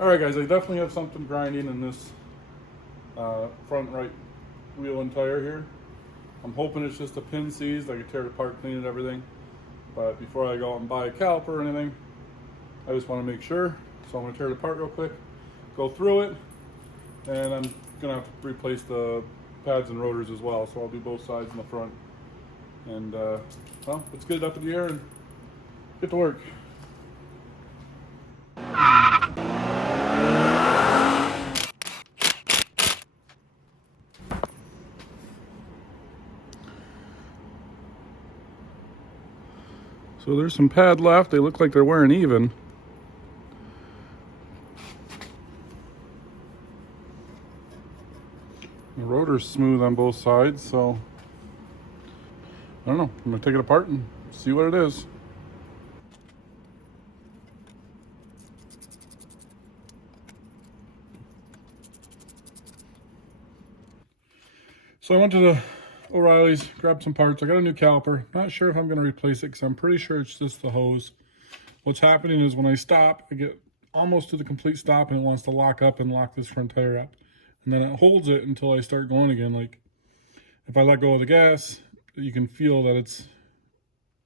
All right, guys, I definitely have something grinding in this front right wheel and tire here. I'm hoping it's just a pin seized. I can tear it apart, clean it, everything. But before I go out and buy a caliper or anything, I just want to make sure. So I'm going to tear it apart real quick, go through it, and I'm going to have to replace the pads and rotors as well. So I'll do both sides in the front. And well, let's get it up in the air and get to work. So there's some pad left. They look like they're wearing even. The rotor's smooth on both sides, so I don't know. I'm gonna take it apart and see what it is. So I went to the O'Reilly's, grabbed some parts. I got a new caliper. Not sure if I'm gonna replace it because I'm pretty sure it's just the hose. What's happening is when I stop, I get almost to the complete stop and it wants to lock up and lock this front tire up. And then it holds it until I start going again. Like if I let go of the gas, you can feel that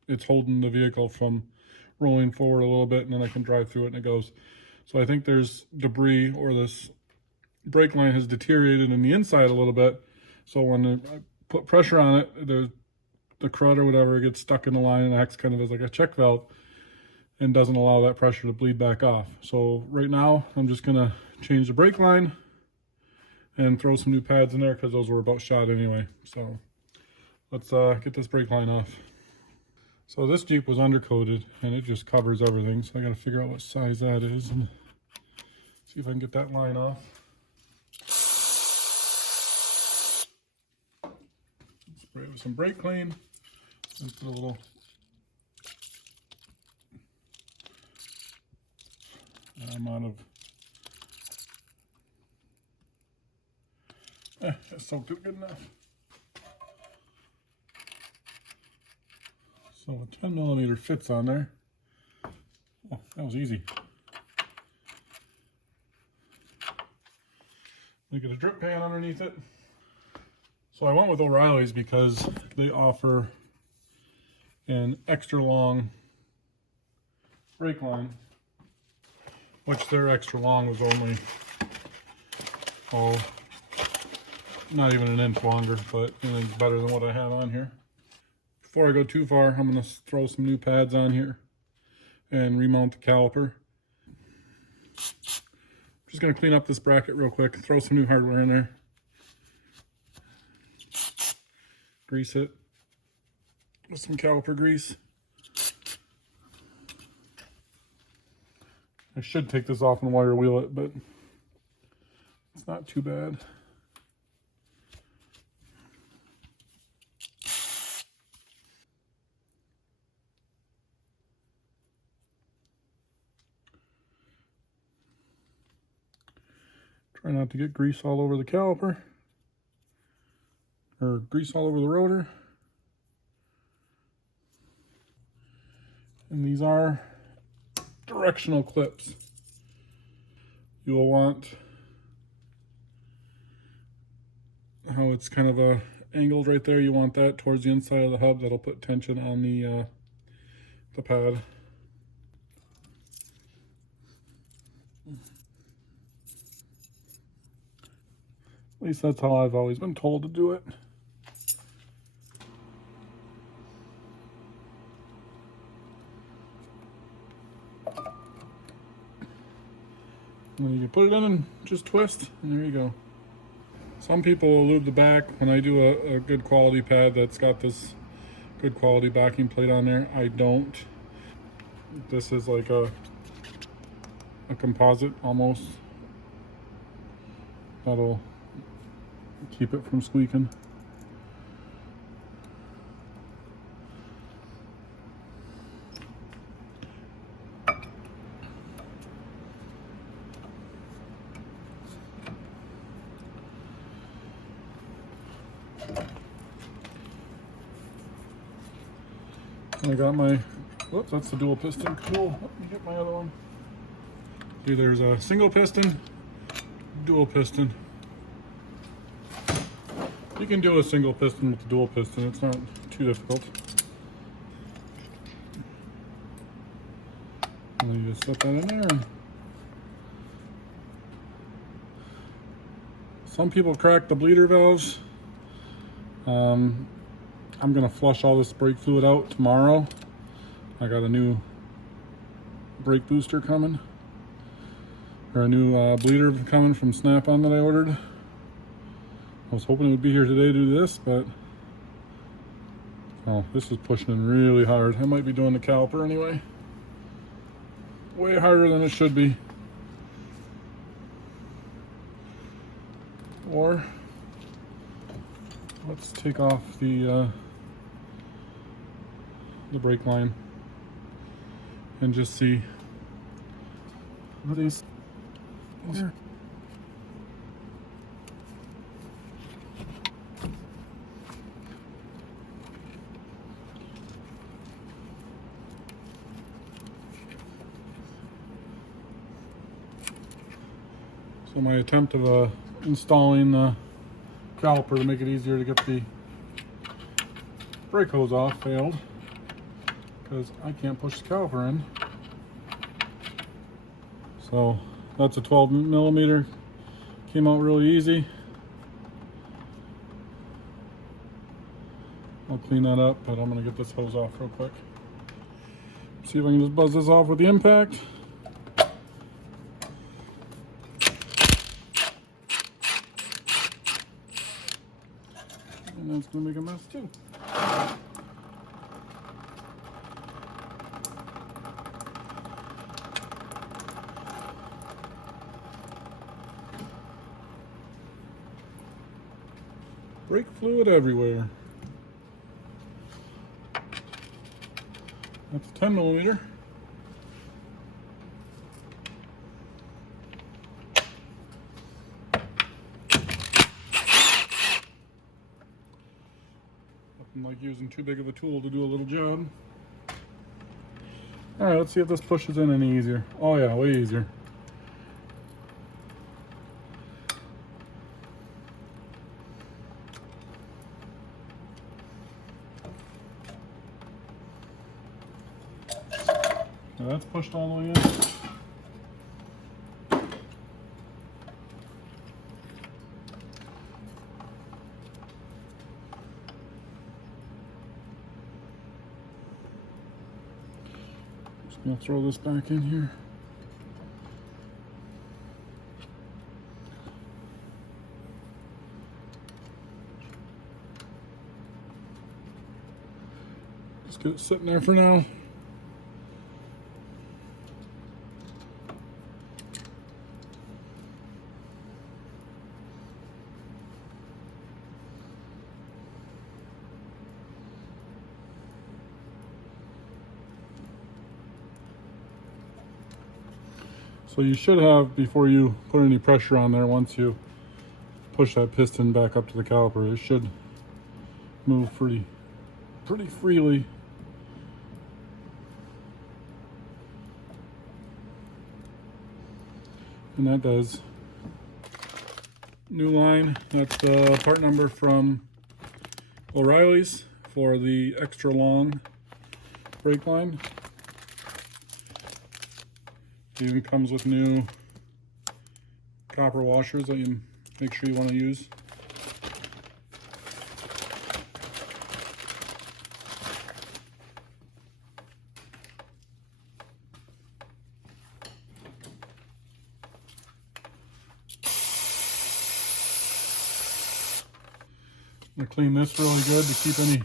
it's holding the vehicle from rolling forward a little bit, and then I can drive through it and it goes. So I think there's debris, or this brake line has deteriorated in the inside a little bit. So when I put pressure on it, the crud or whatever gets stuck in the line and acts kind of as like a check valve and doesn't allow that pressure to bleed back off. So right now I'm just gonna change the brake line and throw some new pads in there because those were about shot anyway. So let's get this brake line off. So this Jeep was undercoated and it just covers everything. So I got to figure out what size that is and see if I can get that line off. Spray it with some brake clean. And put a little amount of that soaked it good enough. So a 10 millimeter fits on there. Oh, that was easy. Look at a drip pan underneath it. So I went with O'Reilly's because they offer an extra long brake line, which their extra long was only, oh, not even an inch longer, but it's better than what I have on here. Before I go too far, I'm going to throw some new pads on here and remount the caliper. Just going to clean up this bracket real quick, throw some new hardware in there. Grease it with some caliper grease. I should take this off and wire wheel it, but it's not too bad. Try not to get grease all over the caliper, or grease all over the rotor. And these are directional clips. You will want how it's kind of angled right there. You want that towards the inside of the hub. That'll put tension on the pad. At least that's how I've always been told to do it. And you put it in and just twist, and there you go. Some people will lube the back. When I do a good quality pad that's got this good quality backing plate on there, I don't. This is like a composite almost. That'll keep it from squeaking. I got my, whoops, that's the dual piston. Cool. Let me get my other one. There's a single piston, dual piston. You can do a single piston with the dual piston, it's not too difficult. And then you just set that in there. And some people crack the bleeder valves. I'm gonna flush all this brake fluid out tomorrow. I got a new brake booster coming, or a new bleeder coming from Snap-on that I ordered. I was hoping it would be here today to do this, but oh, this is pushing in really hard. I might be doing the caliper anyway. Way harder than it should be. Or let's take off the brake line and just see what these there. So my attempt of installing the caliper to make it easier to get the brake hose off failed because I can't push the caliper in. So that's a 12 millimeter. Came out really easy. I'll clean that up, but I'm gonna get this hose off real quick. See if I can just buzz this off with the impact. And that's gonna make a mess too. Brake fluid everywhere. That's a 10 millimeter. Nothing like using too big of a tool to do a little job. Alright, let's see if this pushes in any easier. Oh yeah, way easier. Now that's pushed all the way in. Just gonna throw this back in here. Just get it sitting there for now. So you should have, before you put any pressure on there, once you push that piston back up to the caliper, it should move pretty freely. And that does. New line, that's the part number from O'Reilly's for the extra long brake line. It even comes with new copper washers that you make sure you want to use. I'm going to clean this really good to keep any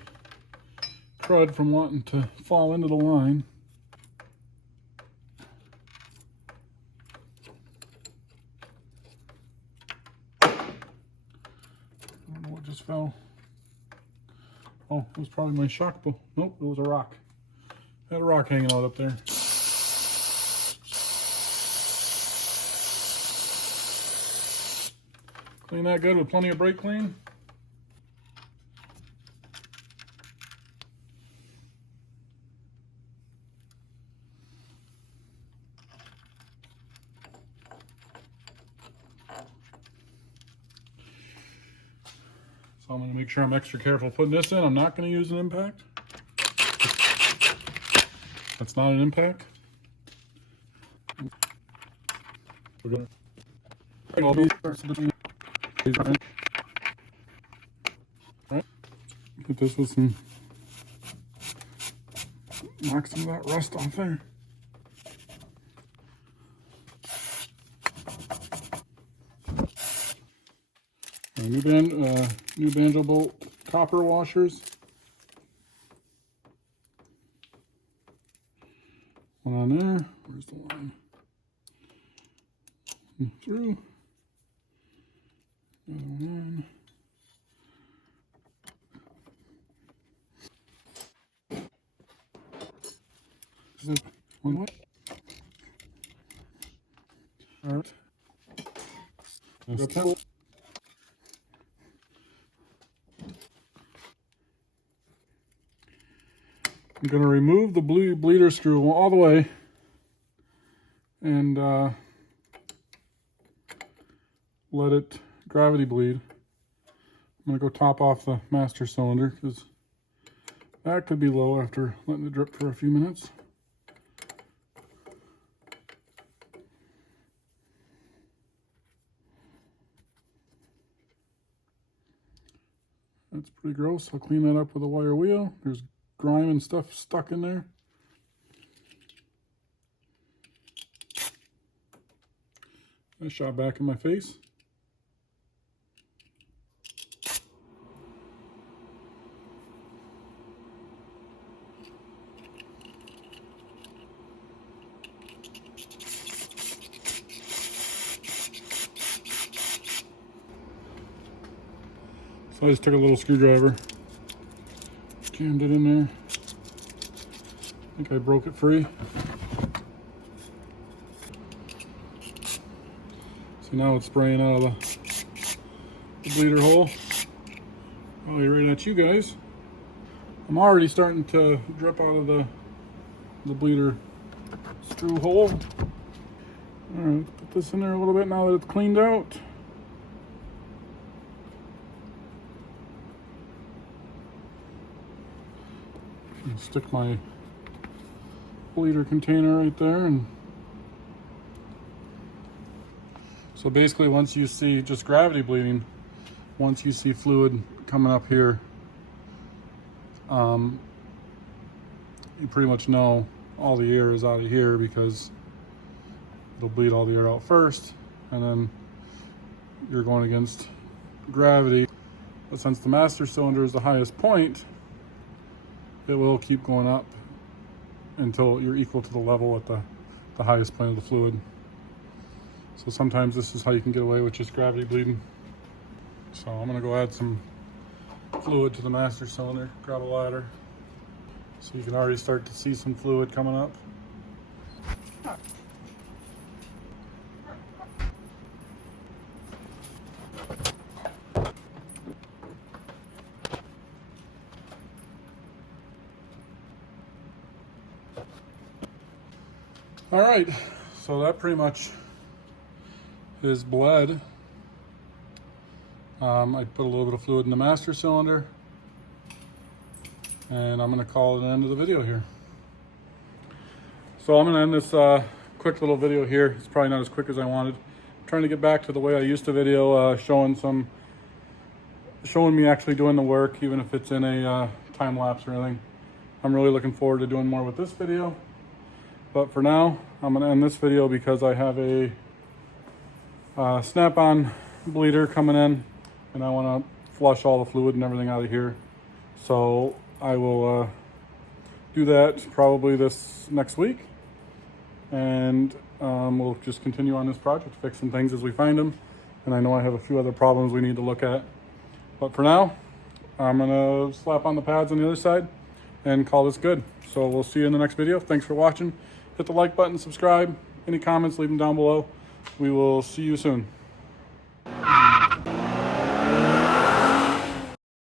crud from wanting to fall into the line. Just fell. Oh, it was probably my shock bowl. Nope, it was a rock. I had a rock hanging out up there. Clean that good with plenty of brake clean. So I'm going to make sure I'm extra careful putting this in. I'm not going to use an impact. That's not an impact. We're going to all these parts of the right. Get this with some, knock some of that rust off there. New banjo bolt copper washers. One on there. Where's the line? Through. Another one on. This is one way. All right. I'm going to remove the blue bleeder screw all the way and let it gravity bleed. I'm going to go top off the master cylinder because that could be low after letting it drip for a few minutes. That's pretty gross. I'll clean that up with a wire wheel. There's grime and stuff stuck in there. I shot back in my face. So I just took a little screwdriver, jammed it in there. I think I broke it free. So now it's spraying out of the bleeder hole. Probably right at you guys. I'm already starting to drip out of the bleeder screw hole. Alright, put this in there a little bit now that it's cleaned out. Stick my bleeder container right there, and so basically once you see just gravity bleeding, once you see fluid coming up here, you pretty much know all the air is out of here because it'll bleed all the air out first, and then you're going against gravity. But since the master cylinder is the highest point, it will keep going up until you're equal to the level at the highest point of the fluid. So sometimes this is how you can get away with just gravity bleeding. So I'm gonna go add some fluid to the master cylinder, grab a ladder. So you can already start to see some fluid coming up. All right, so that pretty much is bled. I put a little bit of fluid in the master cylinder, and I'm gonna call it an end of the video here. So I'm gonna end this quick little video here. It's probably not as quick as I wanted. I'm trying to get back to the way I used to video, showing me actually doing the work, even if it's in a time lapse or anything. I'm really looking forward to doing more with this video. But for now, I'm going to end this video because I have a snap-on bleeder coming in, and I want to flush all the fluid and everything out of here. So I will do that probably this next week, and we'll just continue on this project, fix some things as we find them. And I know I have a few other problems we need to look at. But for now, I'm going to slap on the pads on the other side and call this good. So we'll see you in the next video. Thanks for watching. Hit the like button, subscribe. Any comments, leave them down below. We will see you soon.